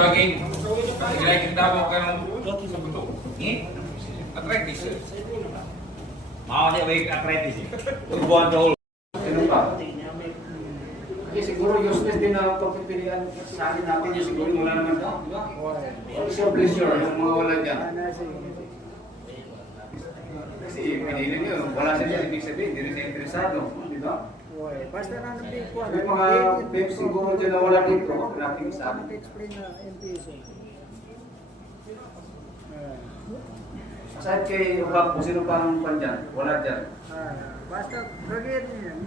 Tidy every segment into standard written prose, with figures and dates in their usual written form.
bagay. Kaya kita mo ka ng sa buto. Arthritis. Makakasya ba yung arthritis eh? Buwan ka ulo. Sino pa? Kasi siguro useless din na pagpipilian sa akin natin yung siguro wala naman daw, di ba? Social pleasure, yung mga wala dyan. Kasi pinili nyo, wala sila ibig sabihin, hindi rin siya interesado, di ba? Basta na nabig ko. May mga pep siguro dyan na wala dito, nating isa. explain na MPSO. Aside kay Ubak, kung sino pang pan dyan, wala dyan. Basta bagay niya.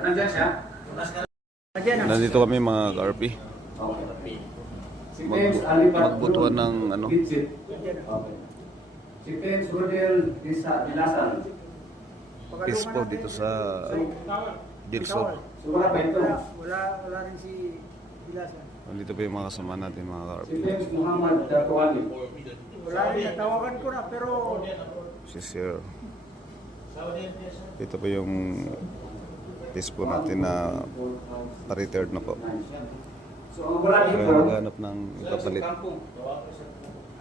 Nandyan siya? Nandito kami mga ka-RP. Okay. Si Pence, Alipat, magbutuan ng ano? Vincent. Okay. Si Pence, Rodel, Dilasan. Pispo dito sa Dilsor. So wala pa ito. Wala rin si Bilasan. Nandito pa yung mga kasama natin mga ka-RP. Si Pence, Muhammad Tuwali. Wala rin, natawagan ko na pero Si Sir. Dito pa yung Pispo natin na pa-retired na po. So ang wala Kaya dito, maghanap ng ipapalit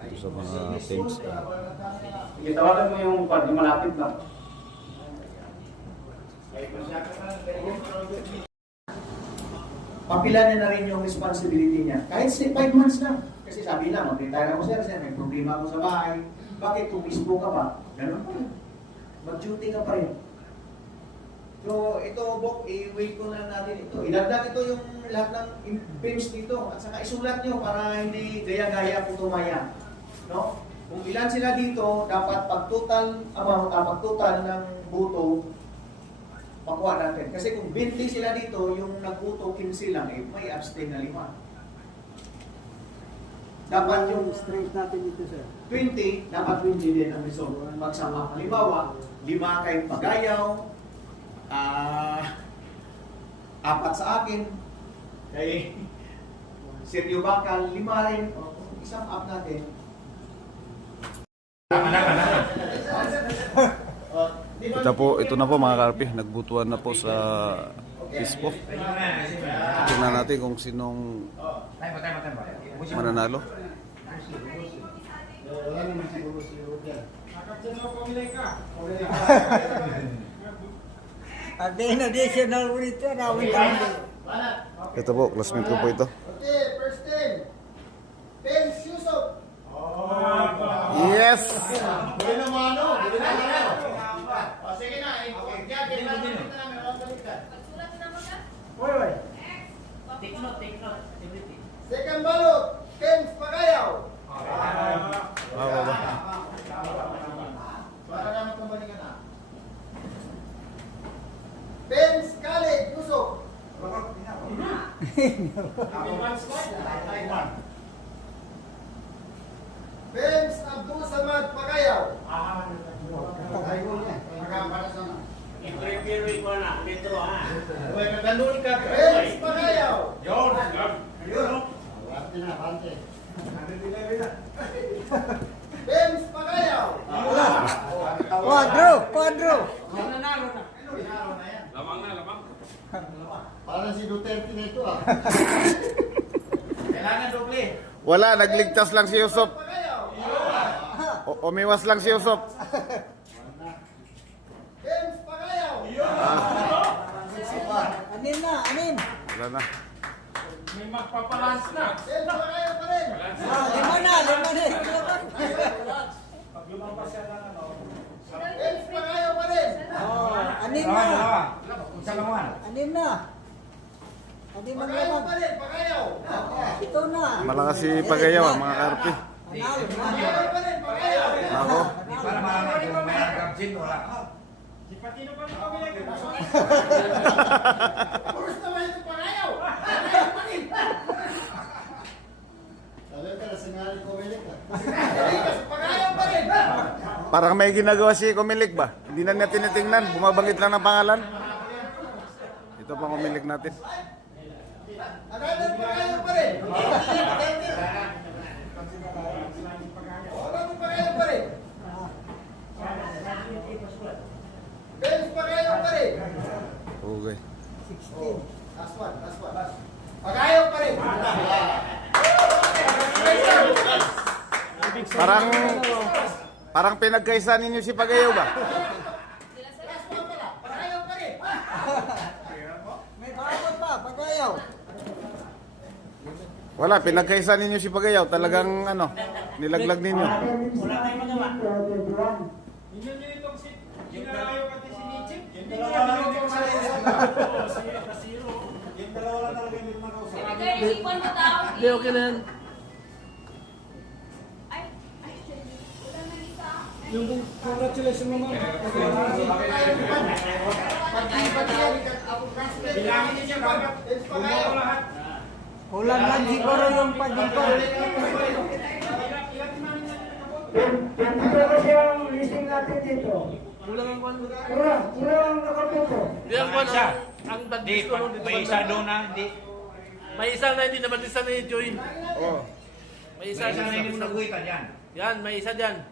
dito sa mga teams. itawagan mo yung malapit na. Papilanin na rin yung responsibility niya. Kahit 5 months na. Kasi sabi na, mag-retire ako sir, may problema ako sa bahay. Bakit tumisbo ka pa? Ganun pa rin. Mag-duty ka pa rin. So, ito, Bok, i-wait ko na natin ito. Ilagdag ito yung lahat ng films dito. At saka isulat nyo para hindi gaya-gaya po tumaya. No? Kung ilan sila dito, dapat pag-total amount, pag-total ng buto, pakuha natin. Kasi kung 20 sila dito, yung nagbuto 15 lang, may abstain na 5. Dapat yung straight natin dito sir. 20, dapat 20 din ang result. Magsama. Halimbawa, 5 kayong Pagayaw, 4 sa akin, kay Sergio Bakal, 5 rin. O, isang up natin. Ito na po mga ka-RP. Nagbutuan na po sa Pispo. Tingnan natin kung sinong mananalo. Additional ulit yan. Ito po, classmate ko po ito. Okay, first 10. Pence Yusuf. Yes! Bili na mano. O, sige na. Diyan, namin. Walang balikan. Oy. Take note. Second balot, Pence Pagayaw. Para naman kung balikan na. Pence Khaled Yusuf. Pence Abdul Samad Pagayaw. I-prepare ko na. Metro ha. Pence Pagayaw. Pence Pagayaw. Quadro. Lamang na, lamang. Parang si Duterte na ito ah. Kailangan doble. Wala, nagligtas lang si Yusuf. Pagayaw. Umiwas lang si Yusuf. Pence Pagayaw. Anin. Wala na. May magpapalans na. Pence Pagayaw pa rin. Lima na. Pence Pagayaw pa rin. Anin na. Anin na Pagayaw naman. pa rin. Pagayaw. Ito na. Malakas si Pagayaw mga ka-RP. Panalo. Pagayaw pa rin. Pagayaw. Ako. Para malaman kung may agapsin wala. Puros naman ito Pagayaw. Pagayaw pa rin. Sabi ka na singali ko ulit ah. Pagayaw pa rin. Parang may ginagawa si Kumilik ba? Hindi na niya tinitingnan. Bumabangit lang ng pangalan. Ito pa Kumilik natin. Another Pagayaw pa rin. Another Pagayaw pa rin. Pence Pagayaw pa rin. Okay. Last one. Pagayaw Parang pinagkaisa ninyo si Pagayaw ba? May bakod pa, pagayaw. Wala, pinagkaisa ninyo si Pagayaw. Talagang ano, nilaglag ninyo. Wala tayong magawa. Hindi, okay na yan. Yung congratulations mo, ma'am. Ulan lang siguro yung pag-ikot. Kasi ang leasing natin dito. Kulang ang kwan. Kulang ang nakatuto. Hindi ang kwan. Isa. Ang Hindi, bandis ko nung may isa doon na, hindi. May isa na hindi naman isa na i-join. Oh. May isa May isa na na hindi mo naguhitan yan. Yan, may isa dyan.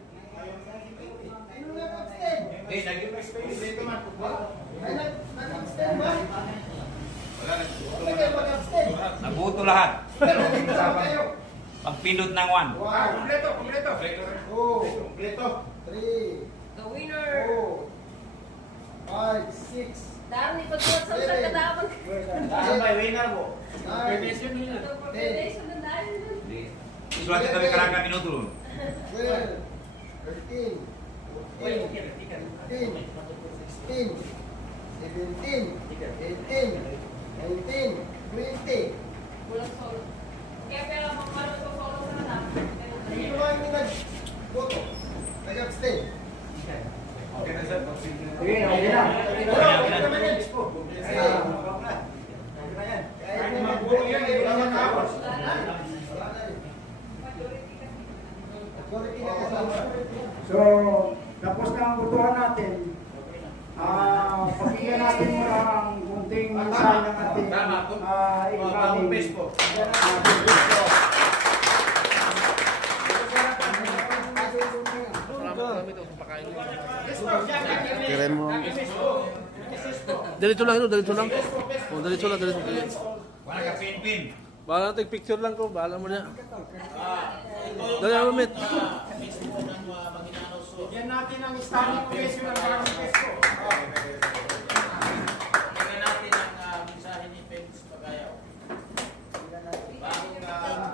Eh, nag-explain naman. Nabuto lahat. Pagpindot ng one. Kompleto. The winner. 5, 6. Dami pa doon sa katapon. May winner mo. Congratulations na dahil. Isulat kami karangka minuto. 12, 13, 14, 15, 16, 17, 18, 19, 20. Walang solo. Kaya pero magkaroon ko solo sa na. Sino ba yung nag-boto? Nag-abstain? Okay na sir. Sige, okay na. Okay naman yan. Kahit magbuo yan, hindi wala matapos. So, tapos na ang butuhan natin. Pakinggan natin muna ang munting mensahe ng ating incoming Facebook. Marami ito. Pakain mo. Kiren mo. Diretso lang ito, diretso lang. Oh, diretso lang, diretso. Wala ka pin-pin. Bahala natin picture lang ko, bahala mo na. Dali ako, Mit. Yan natin ang standing ovation ng bagong Facebook.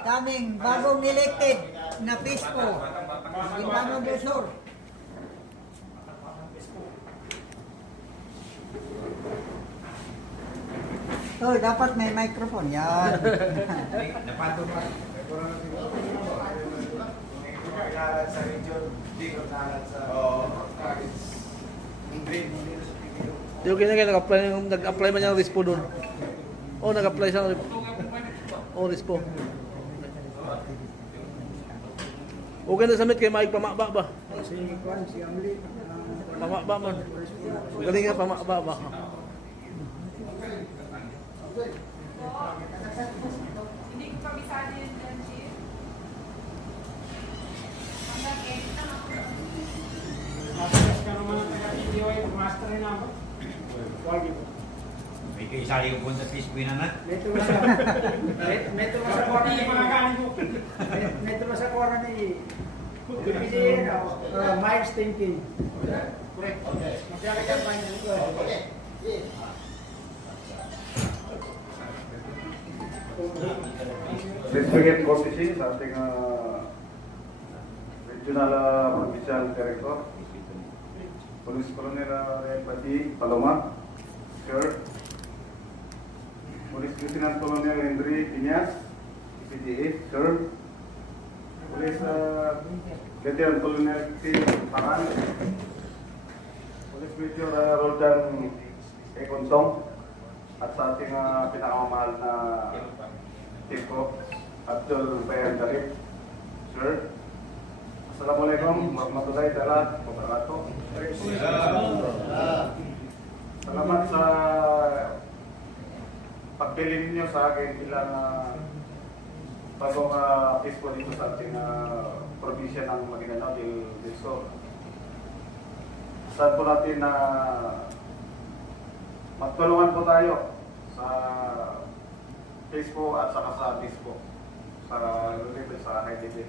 Kaming bagong elected na Pisco. Ibano del Sur. Tol, dapat may microphone. Yan. Napato pa. Kailangan sa region, hindi ko kailangan sa Ingrid. Di okay na kayo, nag-apply man yung Rispo doon. Oh, nag-apply siya ng Rispo. Oh, Rispo. Okay na sa Mit, kay Mike pamaba ba? Si Kwan, si Amli. Pamaba man. Galing nga pamaba ba? Hindi ko kabisado yun dyan, Chief. Hanggang 8 na ako. Matagas ka naman ang taga-PDOI, master rin ako. Wagi po. May kayo sali ko sa Facebook na. Metro sa kwarna ni Metro sa kwarna ni PDA na Myers thinking. Correct. Magkakagat pa yun. Okay. Let's begin courtesy sa ating Regional Provincial Director, Police Colonel Pati Paloma, Sir, Police Lieutenant Colonel Henry Piñas, PDA, Sir, Police Lieutenant Colonel T. Paran, Police Major Roldan Ekonsong, at sa ating pinakamamahal na Tiko, Abdul Bayan Dalip, Sir. Assalamualaikum warahmatullahi wabarakatuh. Salamat sa pagpili ninyo sa akin bilang bagong pispo dito sa ating probinsya ng Maguindanao del Sur. Saan po natin na magtulungan po tayo sa Facebook at saka sa Facebook sa level sa high level.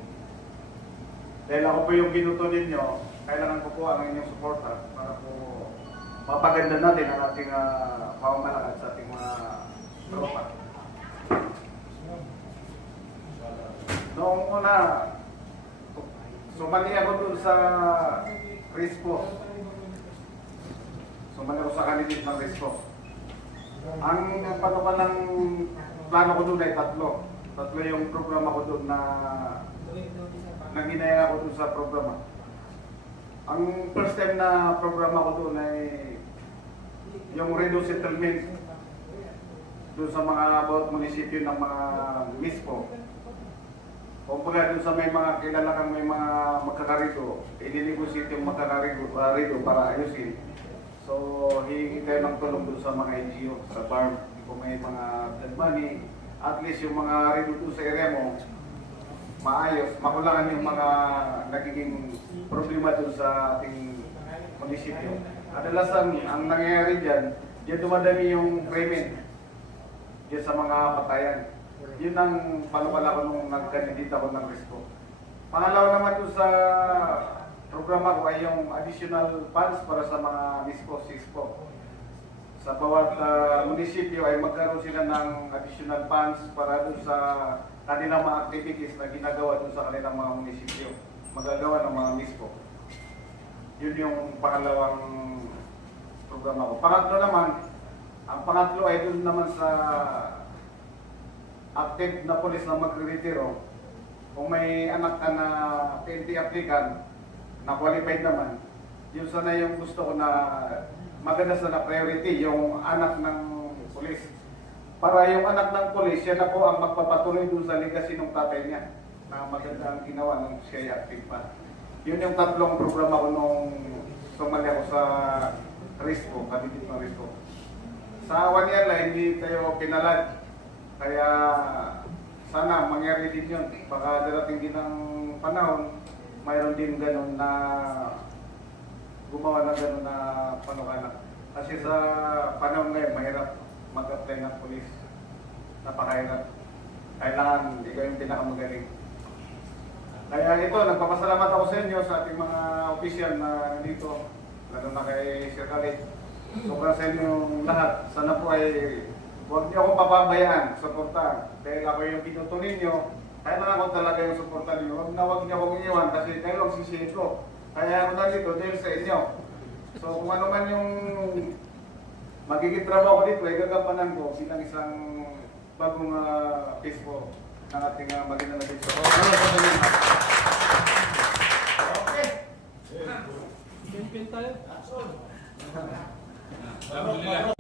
Dahil ako po yung ginuto ninyo, kailangan ko po ang inyong suporta para po mapaganda natin ang ating pamamalakad sa ating mga tropa. Noong una, sumali ako dun sa Rispo. Sumali ako sa candidate ng Rispo. Ang ng plano ko dun ay tatlo. Tatlo yung programa ko dun na ginaya ko dun sa programa. Ang first time na programa ko dun ay yung reduce settlement dun sa mga bawat munisipyo ng mga mispo. O pagka dun sa may mga kilala kang may mga magkakarito, i-negotiate yung magkakarito para ayusin. So, hihingi tayo ng tulong dun sa mga NGO, sa farm, kung may mga blood money, at least yung mga redo sa area mo, maayos, makulangan yung mga nagiging problema dun sa ating munisipyo. Kadalasan, ang nangyayari dyan dumadami yung krimen dyan sa mga patayan. Yun ang panukala ko nung nagkandidate ako ng Rispo. Pangalawa naman dun sa programa ko ay yung additional funds para sa mga MISPO, SISPO. Sa bawat munisipyo ay magkaroon sila ng additional funds para dun sa kanilang mga activities na ginagawa dun sa kanilang mga munisipyo. Magagawa ng mga MISPO. Yun yung pangalawang programa ko. Pangatlo naman, ang pangatlo ay dun naman sa active na polis na magre-retiro. Kung may anak ka na PNP applicant na qualified naman, yun sana yung gusto ko na maganda sana priority, yung anak ng polis. Para yung anak ng polis, siya na po ang magpapatuloy dun sa legacy ng tatay niya na maganda ang ginawa nung siya ay active pa. Yun yung tatlong programa ko nung sumali ako sa Rispo, candidate ng Rispo. Sa Wanyala, hindi tayo pinalad. Kaya sana mangyari din yun. Baka darating din ng panahon, mayroon din ganun na gumawa ng ganun na panukala. Kasi sa panahon ngayon, mahirap mag-apply ng polis. Napakahirap. Kailangan ikaw yung pinakamagaling. Kaya ito, nagpapasalamat ako sa inyo, sa ating mga opisyal na dito, lalo na kay Sir Khalid. Sobrang sa inyong lahat. Sana po ay huwag niyo akong papabayaan, suportahan. Dahil ako yung pinuto ninyo, kailangan ko talaga yung suportahan ninyo. Huwag niyo akong iiwan kasi kayo ang sisihin ko. Kaya ako nandito dahil sa inyo. So kung ano man yung magiging trabaho ko dito, ay gagampanan ko bilang isang bagong PISPO ng ating magandang nabitso. Okay. Champion tayo. Alhamdulillah.